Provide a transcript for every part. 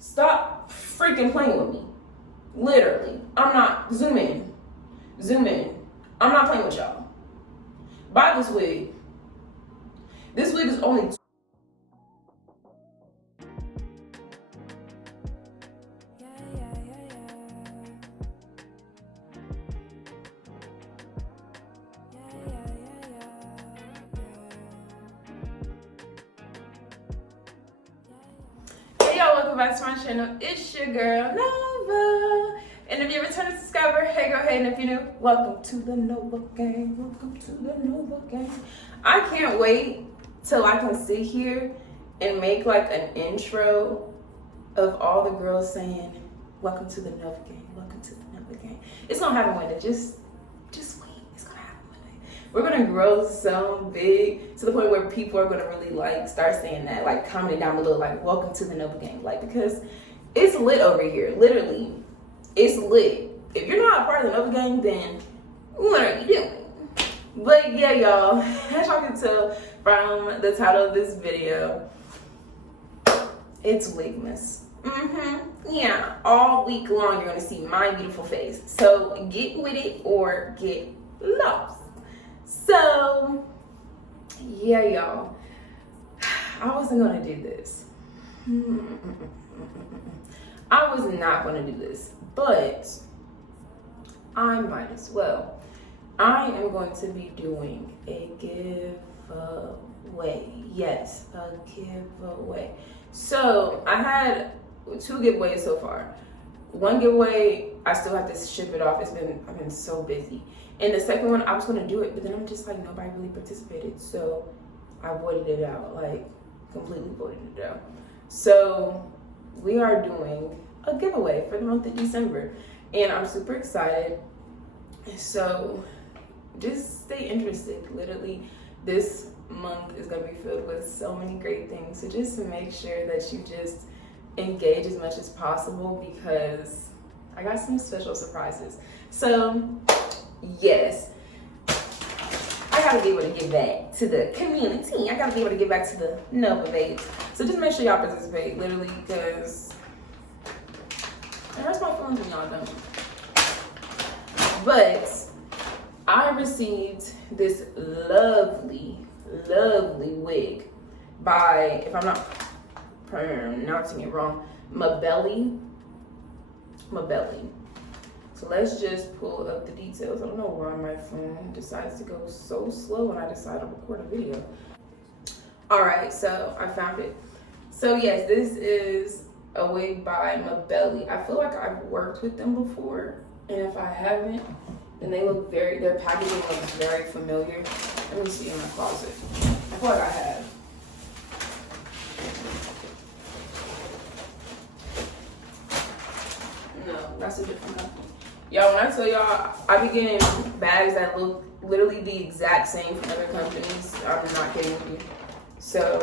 Stop freaking playing with me. Literally. I'm not. Zoom in. I'm not playing with y'all. Buy this wig. This wig is only welcome back to my channel. It's your girl Nova, and if you're a returning subscriber, hey girl, hey, and if you're new, welcome to the Nova gang. I can't wait till I can sit here and make like an intro of all the girls saying welcome to the Nova gang, welcome to the Nova gang. It's gonna happen one day. Just wait. It's gonna happen one day. We're gonna grow so big to the point where people are gonna really like start saying that, like commenting down below, like welcome to the Nova gang, like, because it's lit over here. Literally, it's lit. If you're not a part of the Nova gang, then what are you doing? But yeah, y'all, as y'all can tell from the title of this video, it's Wigmas. Yeah, all week long you're gonna see my beautiful face. So get with it or get lost. So yeah, y'all, I wasn't gonna do this. I was not gonna do this, but I might as well. I am going to be doing a giveaway. Yes, a giveaway. So I had 2 giveaways so far. One giveaway, I still have to ship it off. I've been so busy. And the second one, I was gonna do it, but then I'm just like, nobody really participated. So I voided it out, like completely voided it out. So we are doing a giveaway for the month of December. And I'm super excited. So just stay interested. Literally, this month is gonna be filled with so many great things. So just make sure that you just engage as much as possible, because I got some special surprises. So yes, I gotta be able to give back to the community. I gotta be able to give back to the Nova babes. So just make sure y'all participate, literally, because it hurts my feelings when y'all don't. But I received this lovely wig by, if I'm not pronouncing it wrong, Mebeli. So let's just pull up the details. I don't know why my phone decides to go so slow when I decide to record a video. All right, so I found it. So yes, this is a wig by Mebeli. I feel like I've worked with them before, and if I haven't, then their packaging looks very familiar. Let me see in my closet. I feel like I have. No, that's a different company. Y'all, when I tell y'all, I be getting bags that look literally the exact same from other companies. I'm not kidding with you. So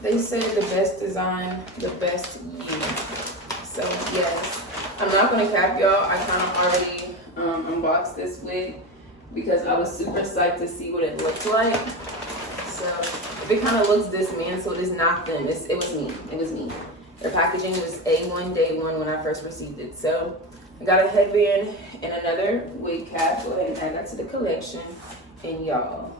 they say the best design, the best use. So yes, I'm not gonna cap y'all. I kind of already unboxed this wig because I was super psyched to see what it looked like. So if it kind of looks dismantled, it's not them. It was me. The packaging was A1 day 1 when I first received it. So I got a headband and another wig cap. Go ahead and add that to the collection. And y'all,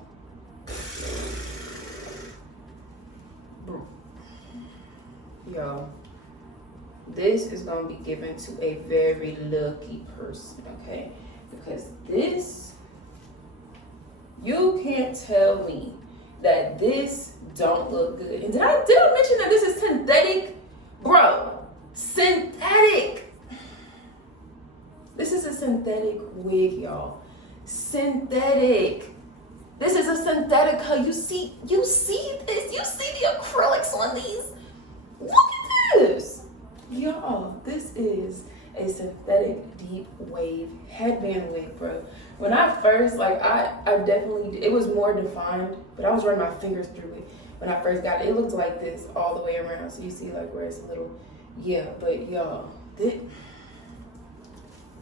this is gonna be given to a very lucky person, okay? Because this, you can't tell me that this don't look good. And did I mention that this is synthetic? Bro, synthetic. This is a synthetic wig, y'all. Synthetic. This is a synthetic color. You see this? You see the acrylics on these? Look at this. Y'all, this is a synthetic deep wave headband wig, bro. When I first, like, I definitely, it was more defined, but I was running my fingers through it. When I first got it, it looked like this all the way around. So you see, like, where it's a little, yeah, but y'all, this,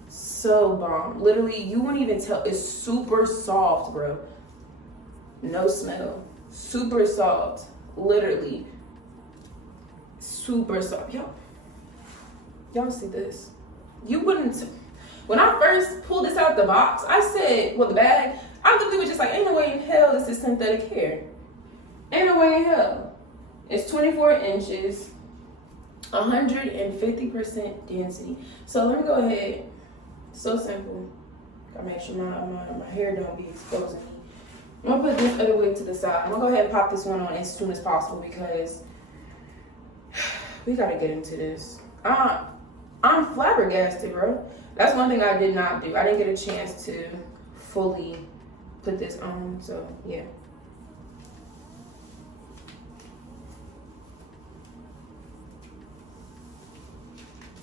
so bomb. Literally, you wouldn't even tell. It's super soft, bro. No smell. Super soft. Literally. Super soft. Yo, Y'all see this? You wouldn't. When I first pulled this out the box, I said, well, the bag, I literally was just like, ain't no way in hell this is synthetic hair. Ain't no way in hell. It's 24 inches, 150% density. So let me go ahead. So simple. Gotta make sure my hair don't be exposing me. I'm gonna put this other wig to the side. I'm gonna go ahead and pop this one on as soon as possible because we gotta get into this. I'm flabbergasted, bro. That's one thing I did not do. I didn't get a chance to fully put this on, so yeah.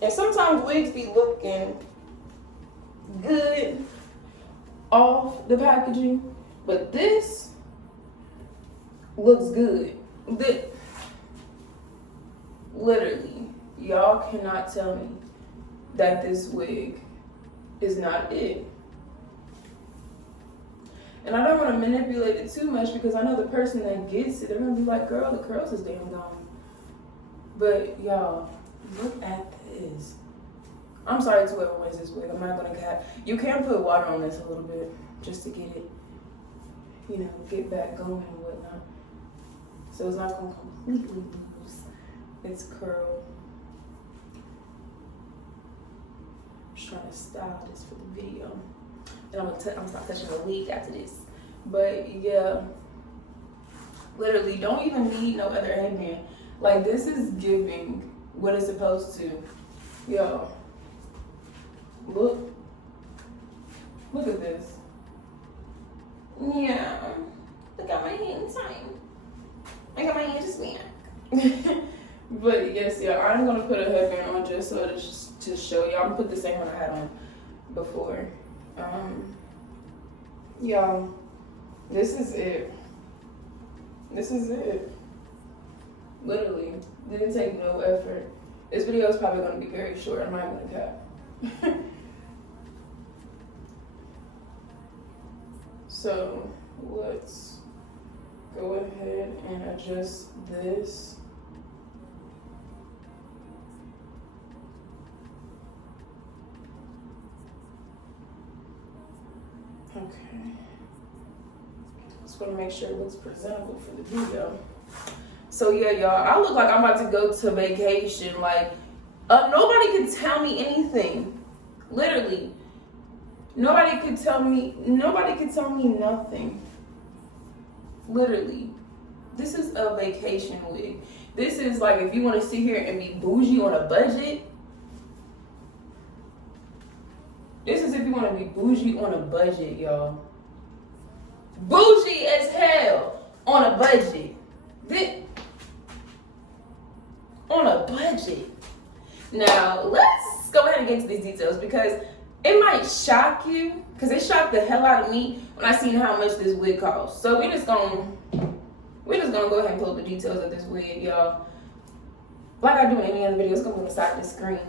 And sometimes wigs be looking good off the packaging, but this looks good. Literally, y'all cannot tell me that this wig is not it. And I don't want to manipulate it too much because I know the person that gets it, they're gonna be like, girl, the curls is damn gone. But y'all, look at this. I'm sorry to whoever wins this wig. I'm not gonna cap. You can put water on this a little bit just to get it, you know, get back going and whatnot. So it's not gonna completely lose its curl. I'm just trying to style this for the video. And I'm gonna stop touching the wig after this. But yeah, literally don't even need no other headband. Like this is giving what it's supposed to. Yo, look at this. Yeah, look at my hand time. I got my hand just smack. But yes, yeah, I'm gonna put a headband on just so to show you. I'm gonna put the same one I had on before. Y'all, this is it. This is it. Literally, didn't take no effort. This video is probably gonna be very short. I'm not gonna cap. So let's go ahead and adjust this. Okay. Just want to make sure it looks presentable for the video. So yeah, y'all, I look like I'm about to go to vacation. Like, nobody could tell me anything. Literally, nobody could tell me nothing. Literally, this is a vacation wig. This is like if you want to sit here and be bougie on a budget. This is if you want to be bougie on a budget, y'all. Bougie as hell on a budget. On a budget. Now, let's go ahead and get into these details because it might shock you, because it shocked the hell out of me when I seen how much this wig costs. So we're just gonna go ahead and pull up the details of this wig, y'all. Like I do in any other video, it's gonna be on the side of the screen.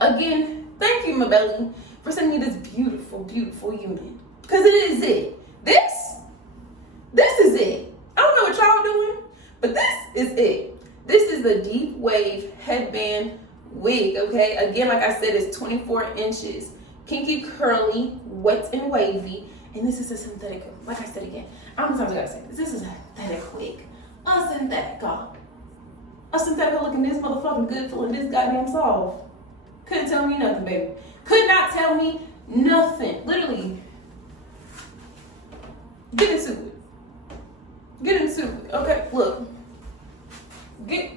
Again, thank you, Mebeli, for sending me this beautiful, beautiful unit. Because it is it. This is it. I don't know what y'all doing, but this is it. This is the Deepwave headband wig, okay? Again, like I said, it's 24 inches. Kinky, curly, wet, and wavy. And this is a synthetic, like I said again, how many times I gotta say this? This is a synthetic wig. A synthetic looking this motherfucking good, feeling this goddamn soft. Couldn't tell me nothing, baby. Could not tell me nothing. Literally. Get into it. Get into it. Okay, look. Get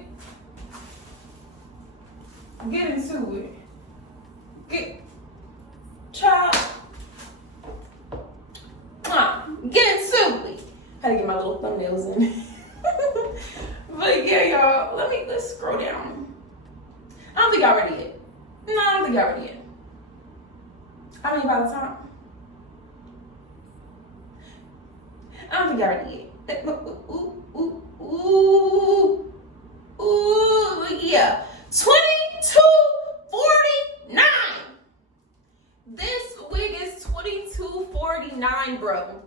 into it. Child. Get into it. Had to get my little thumbnails in. But yeah, y'all, let's scroll down. I don't think y'all ready yet. No, I don't think y'all ready yet. I mean, by the time. I don't think y'all ready yet. Ooh, yeah. $22.49. This wig is $22.49, bro.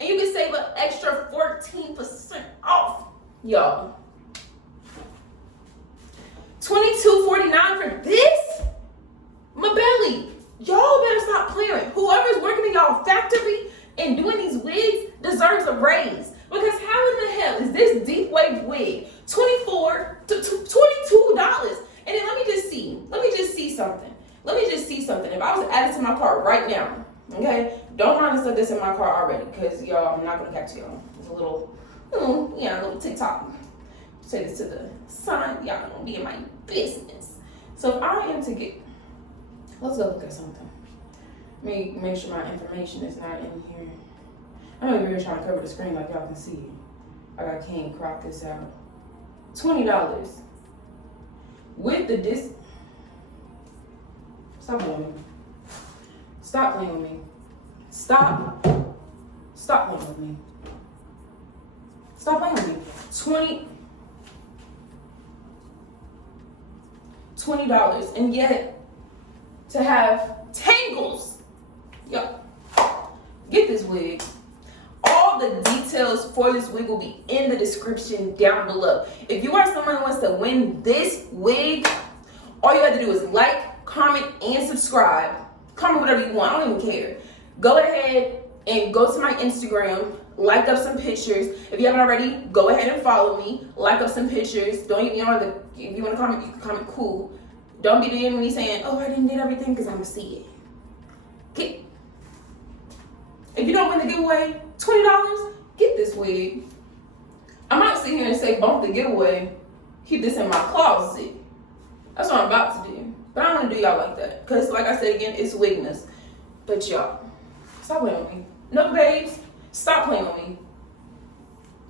And you can save an extra 14% off, y'all. $22.49 for this? if I was to add it to my cart right now, okay, don't mind the stuff that's in my cart already, because y'all, I'm not gonna catch y'all. It's a little, a little TikTok. Take this to the side. Y'all don't be in my business. So if I am to get, let's go look at something. Make sure my information is not in here. I'm over here trying to cover the screen like y'all can see. I can't crop this out. $20 with the disc. Stop playing with me. Stop playing with me. Stop playing with me. Stop playing with me. $20, and yet to have tangles. Yo, get this wig. All the details for this wig will be in the description down below. If you are someone who wants to win this wig, all you have to do is like, comment, and subscribe. Comment whatever you want. I don't even care. Go ahead and go to my Instagram. Like up some pictures. If you haven't already, go ahead and follow me. Like up some pictures. Don't get me on the. If you want to comment, you can comment. Cool. Don't be DMing me saying, "Oh, I didn't get everything," because I'm gonna see it. If you don't win the giveaway, $20. Get this wig. I might sit here and say, "Bump the giveaway." Keep this in my closet. That's what I'm about to do. But I don't want to do y'all like that, because, like I said again, it's Wigmas. But y'all, stop playing with me. No, babes. Stop playing with me.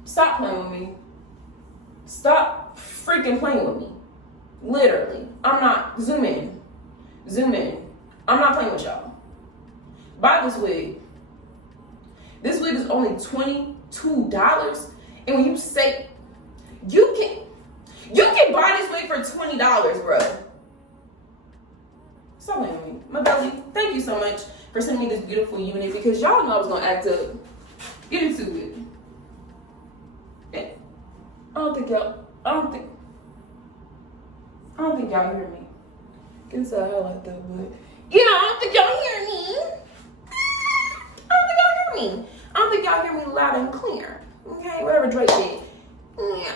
Stop playing with me. Stop freaking playing with me. Literally. I'm not. Zoom in. Zoom in. I'm not playing with y'all. Buy this wig. This wig is only $22. And when you say you can buy this wig for $20, bruh. Stop playing with me. Mebeli, thank you so much for sending me this beautiful unit, because y'all know I was gonna act up. Get into it. I don't think y'all hear me. Get into the hell like that, but yeah, I don't think y'all hear me. I don't think y'all hear me loud and clear. Okay, whatever Drake did. Yeah,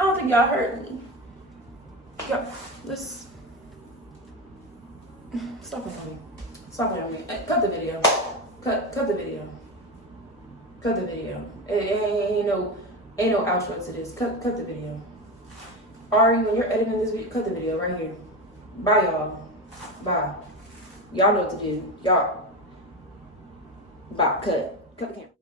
I don't think y'all heard me. Yeah, let's stop it on me. Stop it on me. Cut the video. Cut the video. Cut the video. Ain't no outro to this. Cut the video. Ari, when you're editing this video, cut the video right here. Bye, y'all. Bye. Y'all know what to do. Y'all. Bye. Cut the camera.